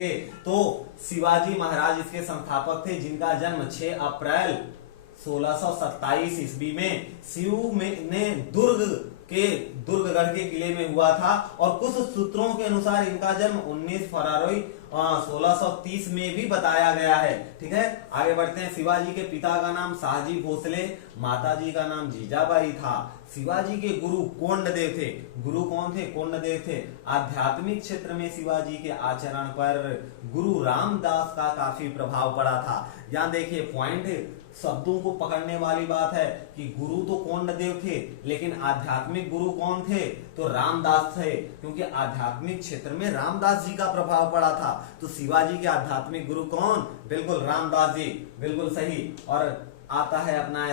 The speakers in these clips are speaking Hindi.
तो शिवाजी महाराज इसके संस्थापक थे, जिनका जन्म 6 अप्रैल 1627 ईस्वी में शिव में ने दुर्गगढ़ के किले में हुआ था। और कुछ सूत्रों के अनुसार इनका जन्म 19 फरवरी 1630 में भी बताया गया है। ठीक है, आगे बढ़ते हैं। शिवाजी के पिता का नाम शाहजी भोसले, माताजी का नाम जीजाबाई था। शिवाजी के गुरु कोंडदेव थे। गुरु कौन थे? कोंडदेव थे। आध्यात्मिक क्षेत्र में शिवाजी के आचरण पर गुरु रामदास का काफी प्रभाव पड़ा था। यहाँ देखिए पॉइंट, शब्दों को पकड़ने वाली बात है कि गुरु तो कोंडदेव थे, लेकिन आध्यात्मिक गुरु कौन थे? तो रामदास थे, क्योंकि आध्यात्मिक क्षेत्र में रामदास जी का प्रभाव पड़ा था। तो शिवाजी के आध्यात्मिक गुरु कौन? बिल्कुल रामदास जी, बिल्कुल सही। और आता है अपना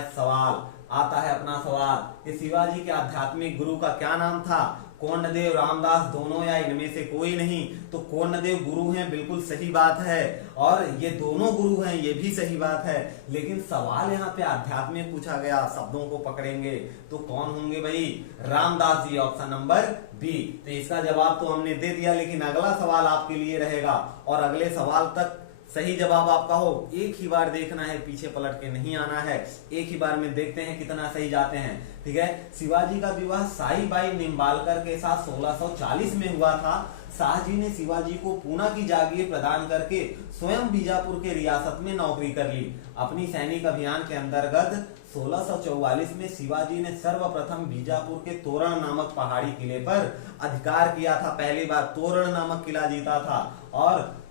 सवाल कि शिवाजी के आध्यात्मिक गुरु का क्या नाम था? कोंडदेव, रामदास, दोनों या इनमें से कोई नहीं? तो कोंडदेव गुरु हैं, बिल्कुल सही बात है। और ये दोनों गुरु हैं, ये भी सही बात है। लेकिन सवाल यहाँ पे आध्यात्मिक पूछा गया, शब्दों को पकड़ेंगे तो कौन होंगे भाई? Ramdas ji, option number B. तो इसका जवाब तो हमने दे दिया, लेकिन अगला सवाल आपके लिए रहेगा और अगले सवाल तक सही जवाब आपका हो। एक ही बार देखना है, पीछे पलट के नहीं आना है। एक ही बार में देखते हैं कितना सही जाते हैं। ठीक है, शिवाजी का विवाह साईबाई निम्बालकर के साथ 1640 में हुआ था। शाहजी ने शिवाजी को पूना की जागीर प्रदान करके स्वयं बीजापुर के रियासत में नौकरी कर ली। अपनी सैनिक अभियान के अंतर्गत 1644 में शिवाजी ने सर्वप्रथम बीजापुर के तोरण नामक पहाड़ी किले पर अधिकार किया था। पहली बार तोरण नामक किला जीता था। और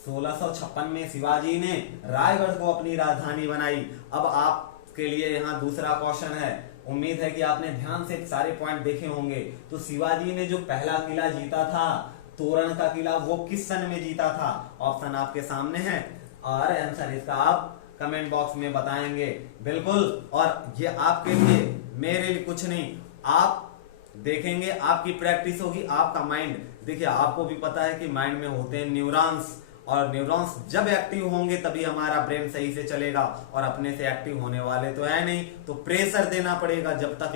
1656 में शिवाजी ने रायगढ़ को अपनी राजधानी बनाई। अब आपके लिए यहाँ दूसरा क्वेश्चन है। उम्मीद है कि आपने ध्यान से सारे पॉइंट देखे होंगे। तो शिवाजी ने जो पहला किला जीता था, तोरण का किला, वो किस सन में जीता था? ऑप्शन आपके सामने है और आंसर इसका आप कमेंट बॉक्स में बताएंगे। बिल्कुल, और ये आपके लिए, मेरे लिए कुछ नहीं, आप देखेंगे, आपकी प्रैक्टिस होगी, आपका माइंड। देखिए, आपको भी पता है कि माइंड में होते हैं न्यूरॉन्स, और न्यूरॉन्स जब एक्टिव होंगे तभी हमारा ब्रेन सही से चलेगा। और अपने से एक्टिव होने वाले तो है नहीं, तो प्रेशर देना पड़ेगा। जब तक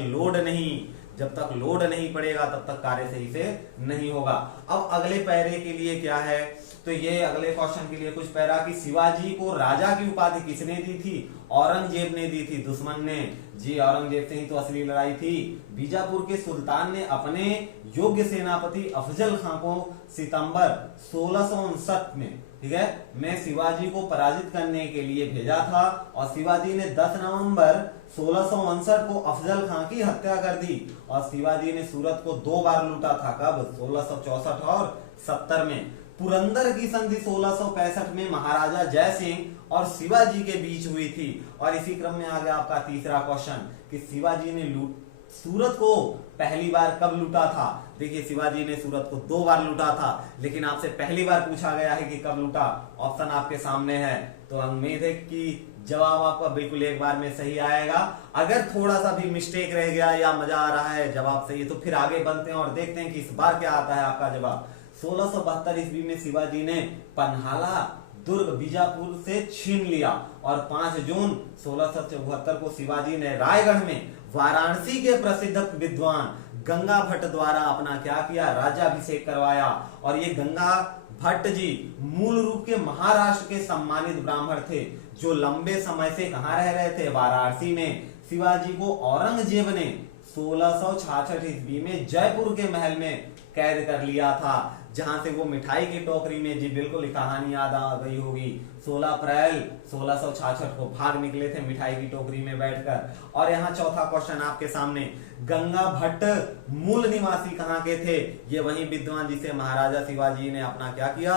लोड नहीं पड़ेगा तब तक कार्य सही से नहीं होगा। अब अगले पैरे के लिए क्या है? तो ये अगले क्वेश्चन के लिए कुछ पैरा कि शिवाजी को राजा की उपाधि किसने दी थी? औरंगजेब ने दी थी। दुश्मन ने, जी औरंगजेब से ही तो असली लड़ाई थी। बीजापुर के सुल्तान ने अपने योग्य सेनापति अफजल खां को सितंबर 1659 में, ठीक है, में शिवाजी को पराजित करने के लिए भेजा था। और शिवाजी ने 10 नवंबर 1659 को अफजल खां की हत्या कर दी। और शिवाजी ने सूरत को 2 बार लूटा था। कब? 1664 और 70 में। पुरंदर की संधि 1665 में महाराजा जय सिंह और शिवाजी के बीच हुई थी। और इसी क्रम में आ गया आपका तीसरा क्वेश्चन कि शिवाजी ने सूरत को पहली बार कब लूटा था? देखिए, शिवाजी ने सूरत को 2 बार लूटा था, लेकिन आपसे पहली बार पूछा गया है कि कब लूटा। ऑप्शन आपके सामने है, तो उम्मीद है कि जवाब आपका बिल्कुल एक बार में सही आएगा। अगर थोड़ा सा भी मिस्टेक रह गया या मजा आ रहा है जवाब सही है, तो फिर आगे बढ़ते हैं और देखते हैं कि इस बार क्या आता है आपका जवाब। 1672 ईस्वी में शिवाजी ने पन्हाला दुर्ग बीजापुर से छीन लिया। और 5 जून 1674 को शिवाजी ने रायगढ़ में वाराणसी के प्रसिद्ध विद्वान गंगा भट्ट द्वारा अपना क्या किया? राज्याभिषेक करवाया। और ये गंगा भट्ट जी मूल रूप के महाराष्ट्र के सम्मानित ब्राह्मण थे, जो लंबे समय से कहाँ रह रहे थे? वाराणसी में। शिवाजी को औरंगजेब ने 1666 ईस्वी में जयपुर के महल में कैद कर लिया था, जहां से वो मिठाई की टोकरी में, जी बिल्कुल कहानी याद आ गई होगी, 16 अप्रैल 1666 को भाग निकले थे मिठाई की टोकरी में बैठकर। और यहाँ चौथा क्वेश्चन आपके सामने, गंगा भट्ट मूल निवासी कहाँ के थे? ये वही विद्वान जिसे महाराजा शिवाजी ने अपना क्या किया?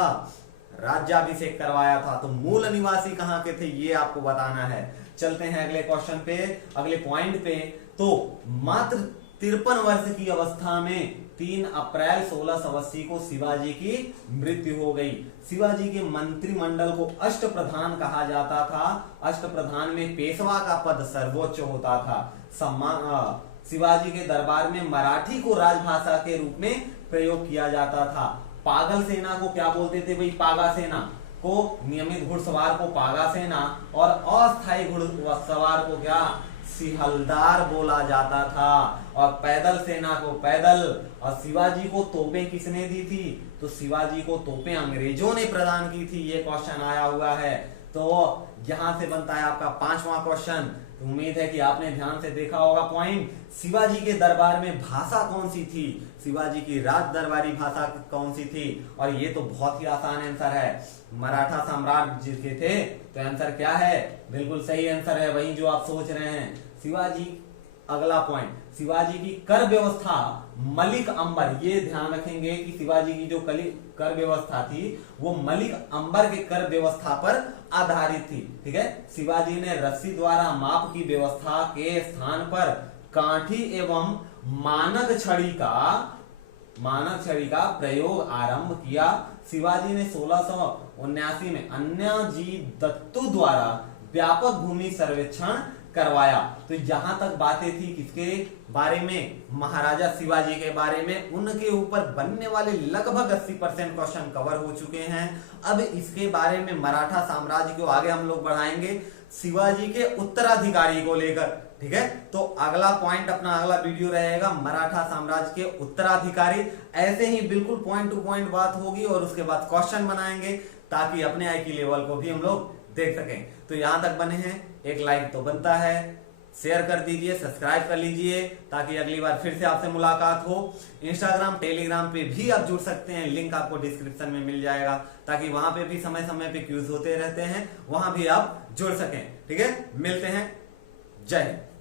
राज्याभिषेक करवाया था। तो मूल निवासी कहाँ के थे, ये आपको बताना है। चलते हैं अगले क्वेश्चन पे, अगले पॉइंट पे। तो मात्र 53 वर्ष की अवस्था में 3 अप्रैल 1680 को शिवाजी की मृत्यु हो गई। शिवाजी के मंत्रिमंडल को अष्टप्रधान कहा जाता था। अष्टप्रधान में पेशवा का पद सर्वोच्च होता था। सम्मान शिवाजी के दरबार में मराठी को राजभाषा के रूप में प्रयोग किया जाता था। पागल सेना को क्या बोलते थे भाई? पागा सेना को, नियमित घुड़सवार को पागा सेना, और अस्थायी घुड़सवार को क्या? सिहलदार बोला जाता था। और पैदल सेना को पैदल। और शिवाजी को तोपें किसने दी थी? तो शिवाजी को तोपें अंग्रेजों ने प्रदान की थी, ये क्वेश्चन आया हुआ है। तो यहां से बनता है आपका 5वां क्वेश्चन। तो उम्मीद है कि आपने ध्यान से देखा होगा पॉइंट। शिवाजी के दरबार में भाषा कौन सी थी? शिवाजी की राज दरबारी भाषा कौन सी थी? और ये तो बहुत ही आसान आंसर है, मराठा सम्राट जिसके थे। तो आंसर क्या है? बिल्कुल सही आंसर है, वही जो आप सोच रहे हैं। शिवाजी, अगला पॉइंट, शिवाजी की कर व्यवस्था मलिक अंबर, ये ध्यान रखेंगे कि शिवाजी की जो कर व्यवस्था थी वो मलिक अंबर के कर व्यवस्था पर आधारित थी। ठीक है, शिवाजी ने रस्सी द्वारा माप की व्यवस्था के स्थान पर काठी एवं मानक छड़ी का प्रयोग आरंभ किया। शिवाजी ने 1679 में अन्याजी दत्तू द्वारा व्यापक भूमि सर्वेक्षण करवाया। तो यहां तक बातें थी किसके बारे में? महाराजा शिवाजी के बारे में। उनके ऊपर बनने वाले लगभग 80% क्वेश्चन कवर हो चुके हैं। अब इसके बारे में मराठा साम्राज्य को आगे हम लोग बढ़ाएंगे शिवाजी के उत्तराधिकारी को लेकर। ठीक है, तो अगला पॉइंट, अपना अगला वीडियो रहेगा मराठा साम्राज्य के उत्तराधिकारी। ऐसे ही बिल्कुल पॉइंट टू पॉइंट बात होगी और उसके बाद क्वेश्चन बनाएंगे ताकि अपने आई की लेवल को भी हम लोग देख सकें। तो यहां तक बने हैं, एक लाइक तो बनता है, शेयर कर दीजिए, सब्सक्राइब कर लीजिए ताकि अगली बार फिर से आपसे मुलाकात हो। इंस्टाग्राम, टेलीग्राम पे भी आप जुड़ सकते हैं, लिंक आपको डिस्क्रिप्शन में मिल जाएगा ताकि वहां पे भी समय समय पे क्यूज होते रहते हैं, वहां भी आप जुड़ सकें। ठीक है, मिलते हैं, जय हिंद।